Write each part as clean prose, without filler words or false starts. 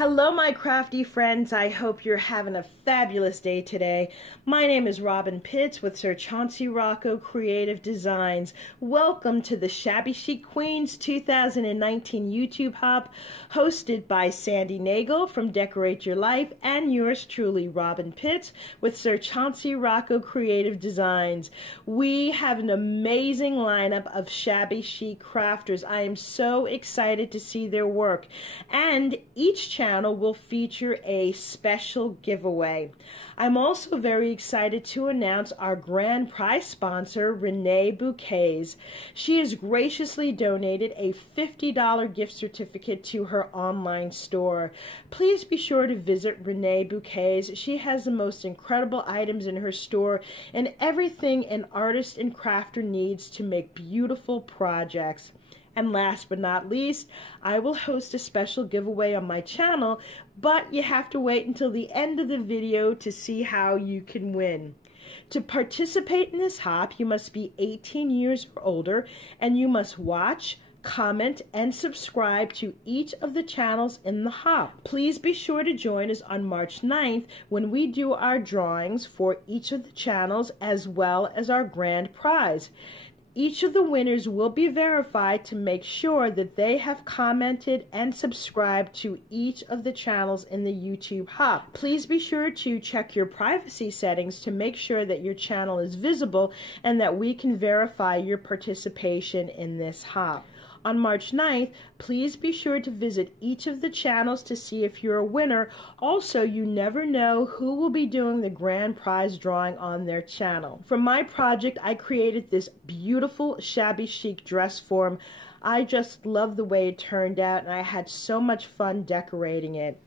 Hello, my crafty friends. I hope you're having a fabulous day today. My name is Robyn Pitts with Sir Chauncey Rocco Creative Designs. Welcome to the Shabby Chic Queens 2019 YouTube Hop, hosted by Sandy Nagel from Decorate Your Life and yours truly, Robyn Pitts with Sir Chauncey Rocco Creative Designs. We have an amazing lineup of shabby chic crafters. I am so excited to see their work, and each channel will feature a special giveaway. I'm also very excited to announce our grand prize sponsor, Renee Bouquets. She has graciously donated a $50 gift certificate to her online store. Please be sure to visit Renee Bouquets. She has the most incredible items in her store and everything an artist and crafter needs to make beautiful projects. And last but not least, I will host a special giveaway on my channel, but you have to wait until the end of the video to see how you can win. To participate in this hop, you must be 18 years or older, and you must watch, comment, and subscribe to each of the channels in the hop. Please be sure to join us on March 9th when we do our drawings for each of the channels as well as our grand prize. Each of the winners will be verified to make sure that they have commented and subscribed to each of the channels in the YouTube hop. Please be sure to check your privacy settings to make sure that your channel is visible and that we can verify your participation in this hop. On March 9th, please be sure to visit each of the channels to see if you're a winner. Also, you never know who will be doing the grand prize drawing on their channel. For my project, I created this beautiful shabby chic dress form. I just love the way it turned out, and I had so much fun decorating it.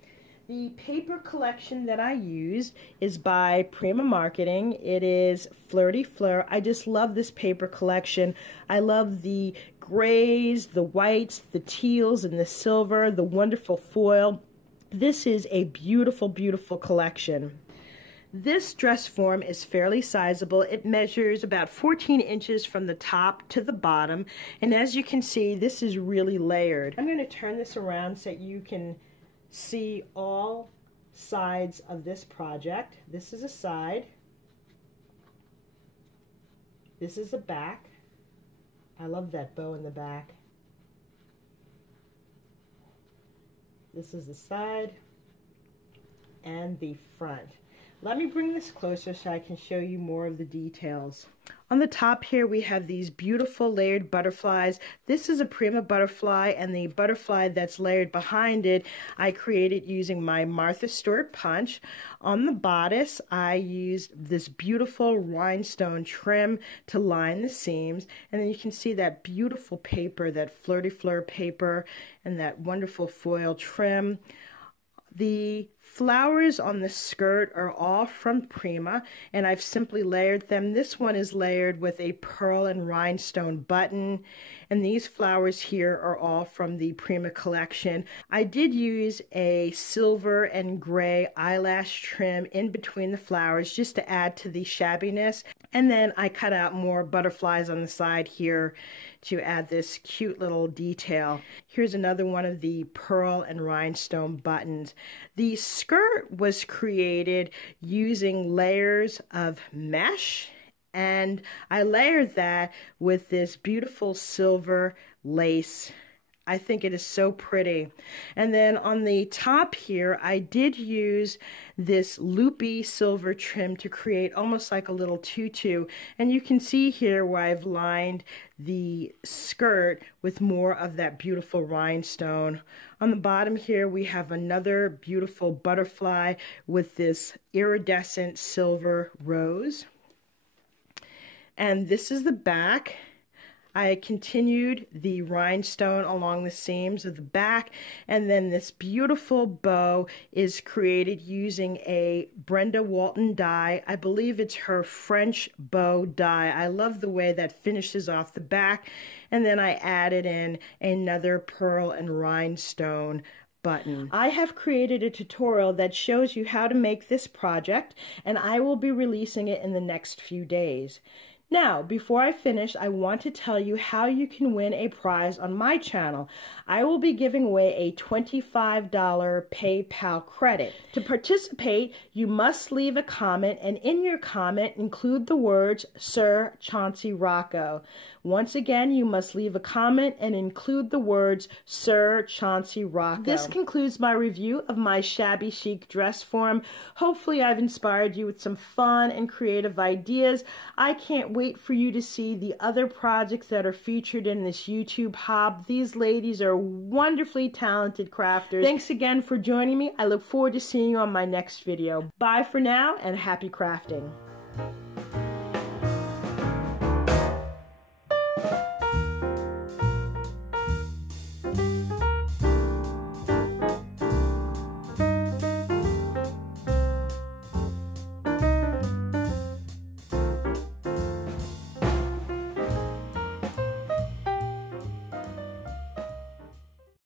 The paper collection that I used is by Prima Marketing. It is Flirty Fleur. I just love this paper collection. I love the grays, the whites, the teals, and the silver, the wonderful foil. This is a beautiful, beautiful collection. This dress form is fairly sizable. It measures about 14 inches from the top to the bottom, and as you can see, this is really layered. I'm going to turn this around so you can see all sides of this project. This is a side. This is a back. I love that bow in the back. This is the side and the front. Let me bring this closer so I can show you more of the details. On the top here we have these beautiful layered butterflies. This is a Prima butterfly, and the butterfly that's layered behind it I created using my Martha Stewart punch. On the bodice I used this beautiful rhinestone trim to line the seams, and then you can see that beautiful paper, that Flirty Fleur paper, and that wonderful foil trim. The flowers on the skirt are all from Prima, and I've simply layered them. This one is layered with a pearl and rhinestone button, and these flowers here are all from the Prima collection. I did use a silver and gray eyelash trim in between the flowers just to add to the shabbiness, and then I cut out more butterflies on the side here to add this cute little detail. Here's another one of the pearl and rhinestone buttons. The skirt was created using layers of mesh, and I layered that with this beautiful silver lace. I think it is so pretty. And then on the top here, I did use this loopy silver trim to create almost like a little tutu. And you can see here where I've lined the skirt with more of that beautiful rhinestone. On the bottom here, we have another beautiful butterfly with this iridescent silver rose. And this is the back. I continued the rhinestone along the seams of the back, and then this beautiful bow is created using a Brenda Walton die. I believe it's her French bow die. I love the way that finishes off the back, and then I added in another pearl and rhinestone button. I have created a tutorial that shows you how to make this project, and I will be releasing it in the next few days. Now, before I finish, I want to tell you how you can win a prize on my channel. I will be giving away a $25 PayPal credit. To participate, you must leave a comment, and in your comment include the words, Sir Chauncey Rocco. Once again, you must leave a comment and include the words, Sir Chauncey Rocco. This concludes my review of my shabby chic dress form. Hopefully I've inspired you with some fun and creative ideas. I can't wait for you to see the other projects that are featured in this YouTube hub. These ladies are wonderfully talented crafters. Thanks again for joining me. I look forward to seeing you on my next video. Bye for now and happy crafting.